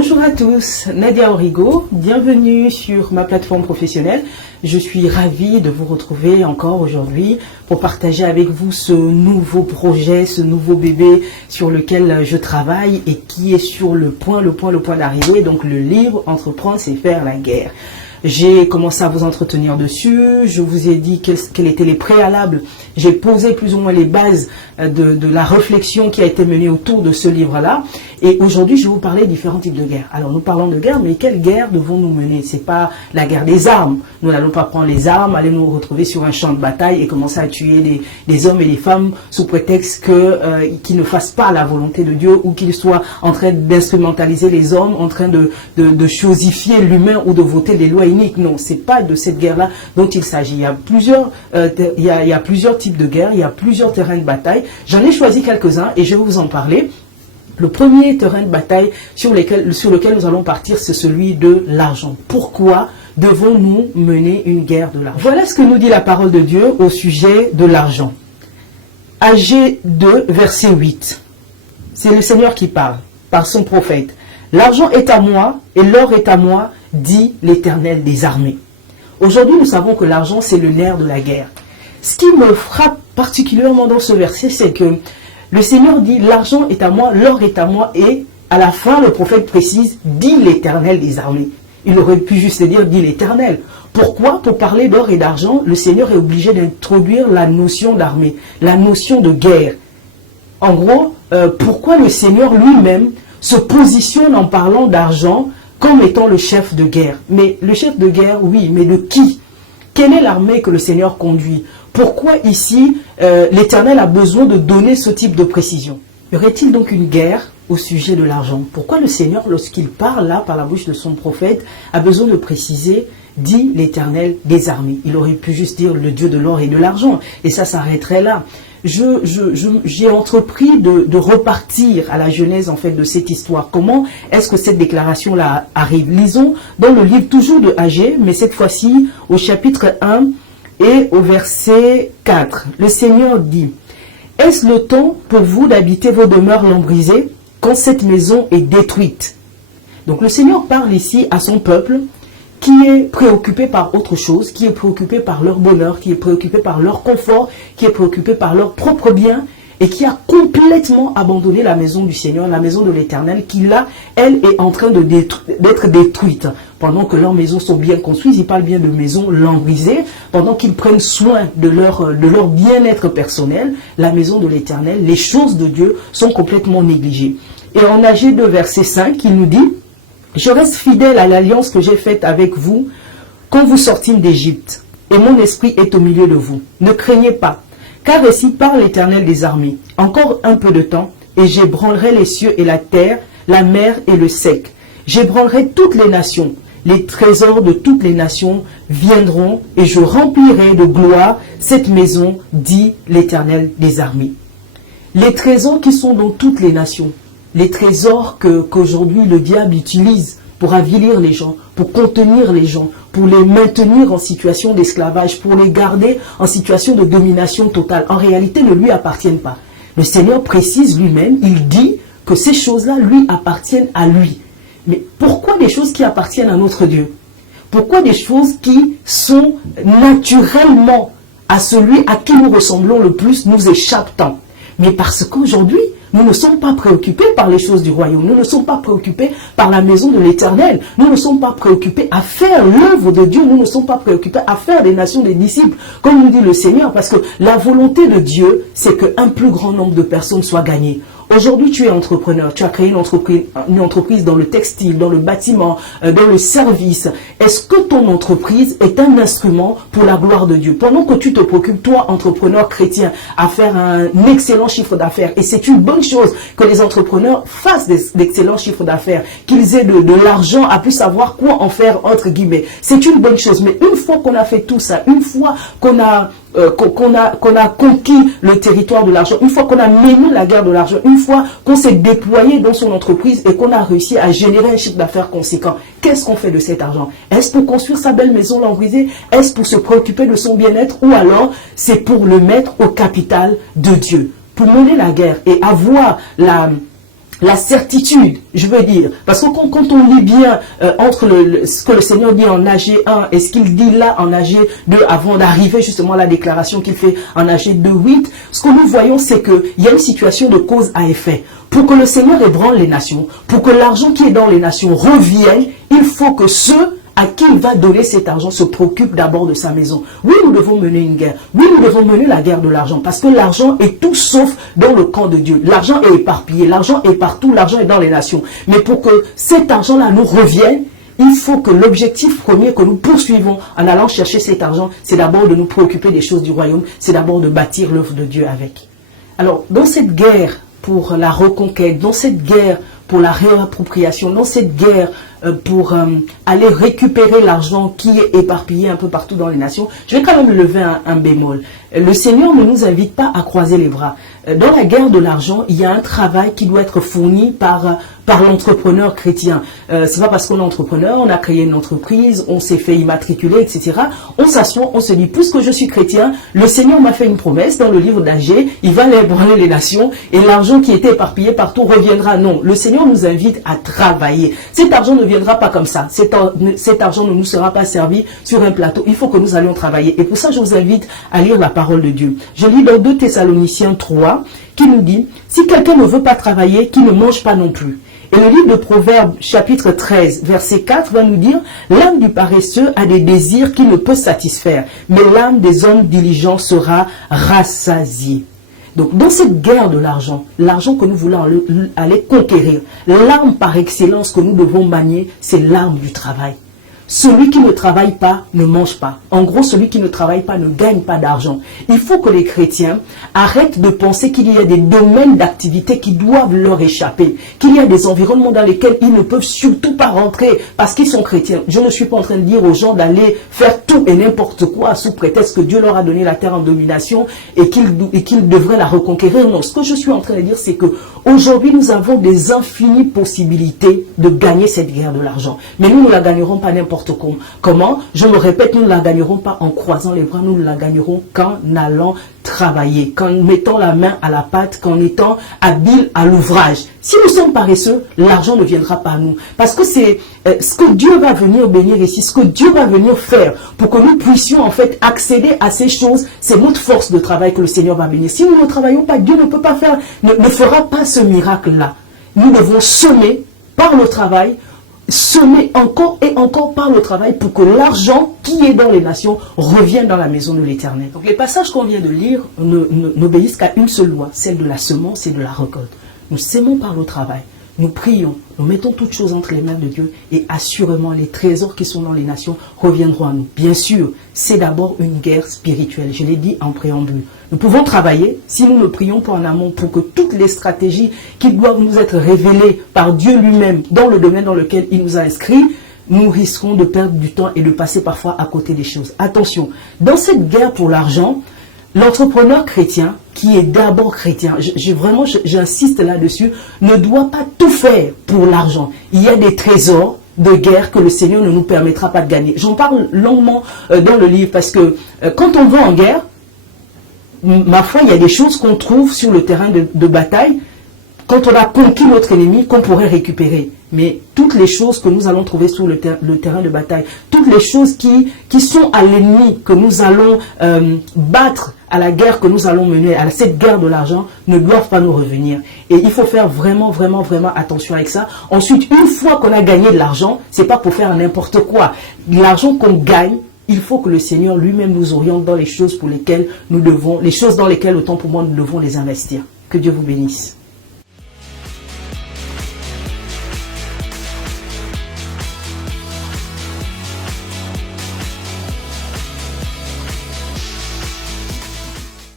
Bonjour à tous, Nadia Origo, bienvenue sur ma plateforme professionnelle. Je suis ravie de vous retrouver encore aujourd'hui pour partager avec vous ce nouveau projet, ce nouveau bébé sur lequel je travaille et qui est sur le point d'arriver. Donc le livre Entreprendre, c'est faire la guerre. J'ai commencé à vous entretenir dessus, je vous ai dit quels étaient les préalables, j'ai posé plus ou moins les bases de la réflexion qui a été menée autour de ce livre-là. Et aujourd'hui, je vais vous parler de différents types de guerres. Alors, nous parlons de guerre, mais quelle guerre devons-nous mener? C'est pas la guerre des armes. Nous n'allons pas prendre les armes, aller nous retrouver sur un champ de bataille et commencer à tuer des hommes et des femmes sous prétexte qu'ils ne fassent pas la volonté de Dieu ou qu'ils soient en train d'instrumentaliser les hommes, en train de chosifier l'humain ou de voter des lois iniques. Non, c'est pas de cette guerre-là dont il s'agit. Il y a plusieurs types de guerres, il y a plusieurs terrains de bataille. J'en ai choisi quelques-uns et je vais vous en parler. Le premier terrain de bataille sur lequel nous allons partir, c'est celui de l'argent. Pourquoi devons-nous mener une guerre de l'argent? Voilà ce que nous dit la parole de Dieu au sujet de l'argent. Agé 2, verset 8. C'est le Seigneur qui parle par son prophète. L'argent est à moi et l'or est à moi, dit l'Éternel des armées. Aujourd'hui, nous savons que l'argent, c'est le nerf de la guerre. Ce qui me frappe particulièrement dans ce verset, c'est que le Seigneur dit, l'argent est à moi, l'or est à moi, et à la fin, le prophète précise, dit l'Éternel des armées. Il aurait pu juste dire, dit l'Éternel. Pourquoi? Pour parler d'or et d'argent, le Seigneur est obligé d'introduire la notion d'armée, la notion de guerre. En gros, pourquoi le Seigneur lui-même se positionne en parlant d'argent comme étant le chef de guerre? Mais le chef de guerre, oui, mais de qui? Quelle est l'armée que le Seigneur conduit? Pourquoi ici, l'Éternel a besoin de donner ce type de précision? Y aurait-il donc une guerre au sujet de l'argent? Pourquoi le Seigneur, lorsqu'il parle là par la bouche de son prophète, a besoin de préciser, dit l'Éternel des armées? Il aurait pu juste dire le Dieu de l'or et de l'argent, et ça s'arrêterait là. J'ai entrepris de repartir à la genèse en fait de cette histoire. Comment est-ce que cette déclaration-là arrive? Lisons dans le livre toujours de Agé, mais cette fois-ci au chapitre 1 et au verset 4. Le Seigneur dit, « Est-ce le temps pour vous d'habiter vos demeures lambrisées quand cette maison est détruite ?» Donc le Seigneur parle ici à son peuple qui est préoccupé par autre chose, qui est préoccupé par leur bonheur, qui est préoccupé par leur confort, qui est préoccupé par leur propre bien, et qui a complètement abandonné la maison du Seigneur, la maison de l'Éternel, qui là, elle est en train d'être détruite. Pendant que leurs maisons sont bien construites, ils parlent bien de maisons lambrisées, pendant qu'ils prennent soin de leur bien-être personnel, la maison de l'Éternel, les choses de Dieu sont complètement négligées. Et en Agé 2, verset 5, il nous dit, « Je reste fidèle à l'alliance que j'ai faite avec vous quand vous sortîmes d'Égypte, et mon esprit est au milieu de vous. Ne craignez pas, car ainsi parle l'Éternel des armées. Encore un peu de temps, et j'ébranlerai les cieux et la terre, la mer et le sec. J'ébranlerai toutes les nations. Les trésors de toutes les nations viendront, et je remplirai de gloire cette maison, dit l'Éternel des armées. » Les trésors qui sont dans toutes les nations, les trésors qu'aujourd'hui le diable utilise pour avilir les gens, pour contenir les gens, pour les maintenir en situation d'esclavage, pour les garder en situation de domination totale, en réalité ne lui appartiennent pas. Le Seigneur précise lui-même, il dit que ces choses-là lui appartiennent à lui. Mais pourquoi des choses qui appartiennent à notre Dieu? Pourquoi des choses qui sont naturellement à celui à qui nous ressemblons le plus nous échappent tant? Mais parce qu'aujourd'hui, nous ne sommes pas préoccupés par les choses du royaume. Nous ne sommes pas préoccupés par la maison de l'Éternel. Nous ne sommes pas préoccupés à faire l'œuvre de Dieu. Nous ne sommes pas préoccupés à faire des nations des disciples, comme nous dit le Seigneur. Parce que la volonté de Dieu, c'est qu'un plus grand nombre de personnes soient gagnées. Aujourd'hui, tu es entrepreneur, tu as créé une entreprise dans le textile, dans le bâtiment, dans le service. Est-ce que ton entreprise est un instrument pour la gloire de Dieu? Pendant que tu te préoccupes, toi, entrepreneur chrétien, à faire un excellent chiffre d'affaires, et c'est une bonne chose que les entrepreneurs fassent d'excellents chiffres d'affaires, qu'ils aient de l'argent à plus savoir quoi en faire, entre guillemets. C'est une bonne chose, mais une fois qu'on a fait tout ça, une fois qu'on a conquis le territoire de l'argent, une fois qu'on a mené la guerre de l'argent, une fois qu'on s'est déployé dans son entreprise et qu'on a réussi à générer un chiffre d'affaires conséquent, qu'est-ce qu'on fait de cet argent? Est-ce pour construire sa belle maison lambrisée? Est-ce pour se préoccuper de son bien-être? Ou alors c'est pour le mettre au capital de Dieu? Pour mener la guerre et avoir la certitude, je veux dire, parce que quand on lit bien entre ce que le Seigneur dit en AG 1 et ce qu'il dit là en AG 2 avant d'arriver justement à la déclaration qu'il fait en AG 2:8, ce que nous voyons c'est qu'il y a une situation de cause à effet. Pour que le Seigneur ébranle les nations, pour que l'argent qui est dans les nations revienne, il faut que ceux à qui il va donner cet argent se préoccupe d'abord de sa maison. Oui, nous devons mener une guerre. Oui, nous devons mener la guerre de l'argent. Parce que l'argent est tout sauf dans le camp de Dieu. L'argent est éparpillé. L'argent est partout. L'argent est dans les nations. Mais pour que cet argent-là nous revienne, il faut que l'objectif premier que nous poursuivons en allant chercher cet argent, c'est d'abord de nous préoccuper des choses du royaume. C'est d'abord de bâtir l'œuvre de Dieu avec. Alors, dans cette guerre pour la reconquête, dans cette guerre pour la réappropriation, dans cette guerre pour aller récupérer l'argent qui est éparpillé un peu partout dans les nations, je vais quand même lever un bémol. Le Seigneur ne nous invite pas à croiser les bras. Dans la guerre de l'argent, il y a un travail qui doit être fourni par l'entrepreneur chrétien. C'est pas parce qu'on est entrepreneur, on a créé une entreprise, on s'est fait immatriculer, etc. On s'assoit, on se dit, puisque je suis chrétien, le Seigneur m'a fait une promesse dans le livre d'Agé, il va ébranler les nations et l'argent qui était éparpillé partout reviendra. Non, le Seigneur nous invite à travailler. Cet argent ne viendra pas comme ça. Cet argent ne nous sera pas servi sur un plateau. Il faut que nous allions travailler. Et pour ça, je vous invite à lire la parole de Dieu. Je lis dans 2 Thessaloniciens 3, qui nous dit, si quelqu'un ne veut pas travailler, qu'il ne mange pas non plus. Et le livre de Proverbes, chapitre 13, verset 4, va nous dire, l'âme du paresseux a des désirs qu'il ne peut satisfaire, mais l'âme des hommes diligents sera rassasiée. Donc, dans cette guerre de l'argent que nous voulons aller conquérir, l'arme par excellence que nous devons manier, c'est l'arme du travail. Celui qui ne travaille pas ne mange pas. En gros, celui qui ne travaille pas ne gagne pas d'argent. Il faut que les chrétiens arrêtent de penser qu'il y a des domaines d'activité qui doivent leur échapper, qu'il y a des environnements dans lesquels ils ne peuvent surtout pas rentrer parce qu'ils sont chrétiens. Je ne suis pas en train de dire aux gens d'aller faire tout et n'importe quoi sous prétexte que Dieu leur a donné la terre en domination et qu'ils devraient la reconquérir. Non, ce que je suis en train de dire, c'est que aujourd'hui, nous avons des infinies possibilités de gagner cette guerre de l'argent. Mais nous ne la gagnerons pas n'importe comment. Je me répète, nous ne la gagnerons pas en croisant les bras, nous la gagnerons qu'en allant travailler, qu'en mettant la main à la pâte, qu'en étant habile à l'ouvrage. Si nous sommes paresseux, l'argent ne viendra pas à nous. Parce que c'est ce que Dieu va venir bénir ici, ce que Dieu va venir faire pour que nous puissions en fait accéder à ces choses, c'est notre force de travail que le Seigneur va bénir. Si nous ne travaillons pas, Dieu ne peut pas faire, ne fera pas ce miracle-là. Nous devons semer par le travail, semer encore et encore par le travail pour que l'argent qui est dans les nations revienne dans la maison de l'Éternel. Donc les passages qu'on vient de lire n'obéissent qu'à une seule loi, celle de la semence et de la récolte. Nous sémons par le travail, nous prions, nous mettons toutes choses entre les mains de Dieu et assurément les trésors qui sont dans les nations reviendront à nous. Bien sûr, c'est d'abord une guerre spirituelle, je l'ai dit en préambule. Nous pouvons travailler si nous ne prions pas en amont pour que toutes les stratégies qui doivent nous être révélées par Dieu lui-même dans le domaine dans lequel il nous a inscrits, nous risquons de perdre du temps et de passer parfois à côté des choses. Attention, dans cette guerre pour l'argent, l'entrepreneur chrétien, qui est d'abord chrétien, j'insiste là-dessus, ne doit pas tout faire pour l'argent. Il y a des trésors de guerre que le Seigneur ne nous permettra pas de gagner. J'en parle longuement dans le livre parce que quand on va en guerre, ma foi, il y a des choses qu'on trouve sur le terrain de bataille quand on a conquis notre ennemi qu'on pourrait récupérer. Mais toutes les choses que nous allons trouver sur le terrain de bataille, toutes les choses qui sont à l'ennemi, que nous allons battre, à la guerre que nous allons mener, à cette guerre de l'argent, ne doivent pas nous revenir. Et il faut faire vraiment, vraiment, vraiment attention avec ça. Ensuite, une fois qu'on a gagné de l'argent, c'est pas pour faire n'importe quoi. L'argent qu'on gagne, il faut que le Seigneur lui-même nous oriente dans les choses pour lesquelles nous devons, les choses dans lesquelles, autant pour moi, nous devons les investir. Que Dieu vous bénisse.